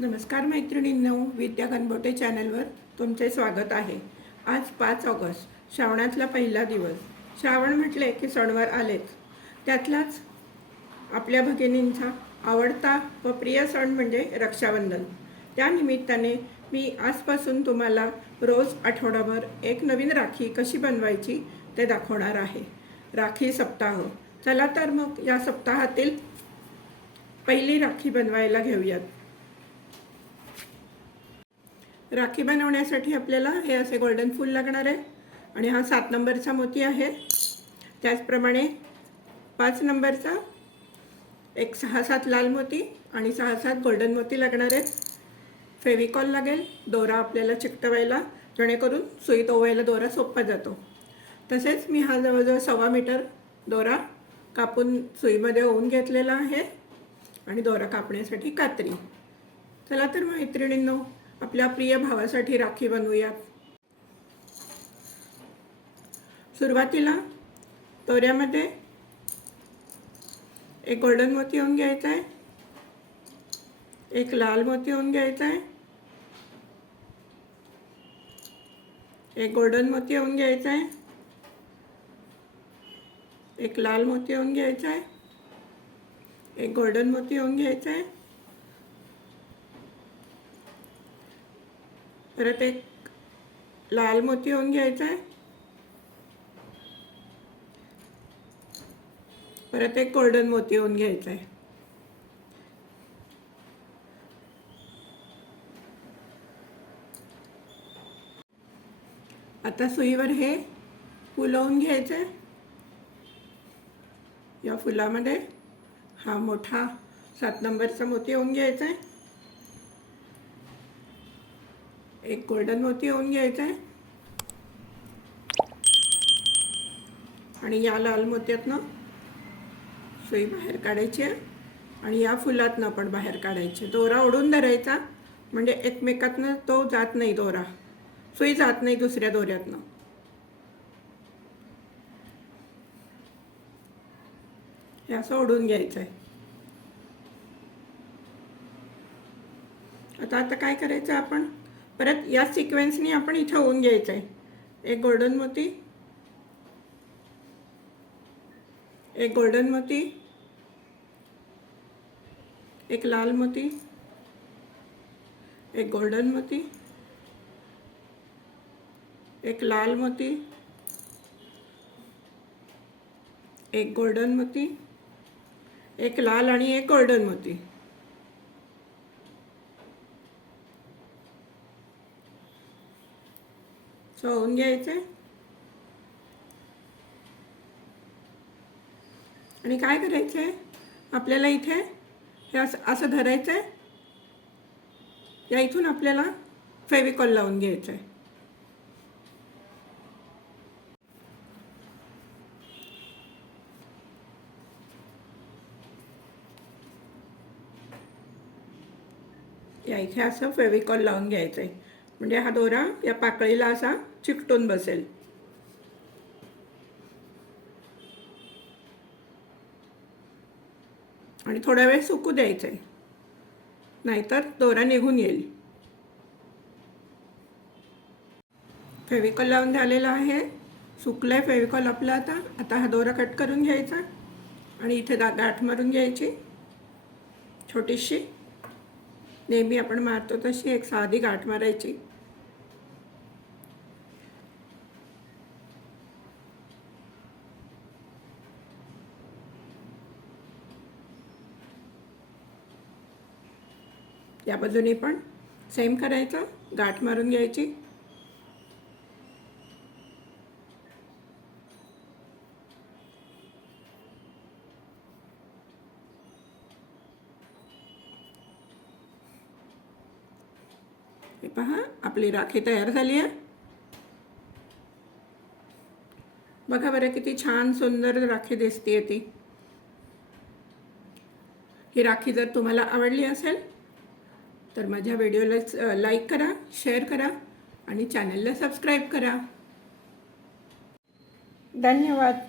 नमस्कार मैत्रिणींनो विद्या गणबोटे चॅनलवर तुमचे स्वागत आहे. आज पाच ऑगस्ट श्रावणातला पहिला दिवस. श्रावण म्हटले की सणवार आलेच. त्यातलाच आपल्या भगिनींचा आवडता व प्रिय सण म्हणजे रक्षाबंधन. त्यानिमित्ताने मी आजपासून तुम्हाला रोज आठवडाभर एक नवीन राखी कशी बनवायची ते दाखवणार आहे. राखी सप्ताह. चला तर मग या सप्ताहातील पहिली राखी बनवायला घेऊयात. राखी बनवण्यासाठी आपल्याला हे असे गोल्डन फूल लागणार आहे. आणि हा सात नंबरचा मोती आहे. त्याचप्रमाणे पाच नंबरचा एक सहा सात लाल मोती आणि सहा सात गोल्डन मोती लागणार आहेत. फेविकॉल लागेल. दोरा आपल्याला चिकटवायला जेणेकरून सुईत ओवायला दोरा सोपा जातो. तसेच मी हा जवळजवळ सव्वा मीटर दोरा कापून सुईमध्ये ओवून घेतलेला आहे. आणि दोरा कापण्यासाठी कात्री. चला तर मैत्रिणींनो आपल्या प्रिय भावासाठी राखी बनवूयात. सुरुवातीला दोऱ्यामध्ये एक गोल्डन मोती होऊन घ्यायचा आहे एक लाल मोती होऊन घ्यायचा आहे एक गोल्डन मोती होऊन घ्यायचा आहे एक लाल मोती होऊन घ्यायचा आहे एक गोल्डन मोती होऊन घ्यायचा आहे परत एक लाल मोती होऊन घ्यायचा आहे. परत एक गोल्डन मोती होऊन घ्यायचा आहे. आता सुईवर हे फुलवून घ्यायचं. आहे या फुलामध्ये हा मोठा सात नंबरचा मोती होऊन घ्यायचा आहे. एक गोल्डन मोती होऊन घ्यायचा आहे. आणि या लाल मोत्यातनं सुई बाहेर काढायची आहे. आणि या फुलातनं पण बाहेर काढायचे दोरा ओढून धरायचा. म्हणजे एकमेकातनं तो जात नाही दोरा. सुई जात नाही दुसऱ्या दोऱ्यातनं. हे असं ओढून घ्यायचं आहे. आता आता काय करायचं आपण? परत या सिक्वेन्सनी आपण इथं होऊन घ्यायचं आहे एक गोल्डन मोती एक गोल्डन मोती एक लाल मोती एक गोल्डन मोती एक लाल मोती एक गोल्डन मोती एक लाल आणि एक गोल्डन मोती. होऊन घ्यायचे. आणि काय करायचं? आहे आपल्याला इथे हे असं असं धरायचं आहे या इथून आपल्याला फेविकॉल लावून घ्यायचं आहे या इथे असं फेविकॉल लावून घ्यायचं आहे म्हणजे हा दोरा या पाकळीला असा चिकटून बसेल. आणि थोडा वेळ सुकू द्यायचं आहे नाहीतर दोरा निघून येईल. फेविकॉल लावून झालेला आहे. सुकलाय फेविकॉल आपला आता. आता हा दोरा कट करून घ्यायचा. आणि इथे दा गाठ मारून घ्यायची. छोटीशी. नेहमी आपण मारतो तशी एक साधी गाठ मारायची. या बाजूने पण सेम करायचं गाठ मारून घ्यायची. हे पहा आपली राखी तयार झाली आहे. बघा बरं किती छान सुंदर राखी दिसते ती. ही राखी जर तुम्हाला आवडली असेल तर माझ्या व्हिडिओला लाईक करा शेअर करा आणि चॅनलला सबस्क्राईब करा. धन्यवाद.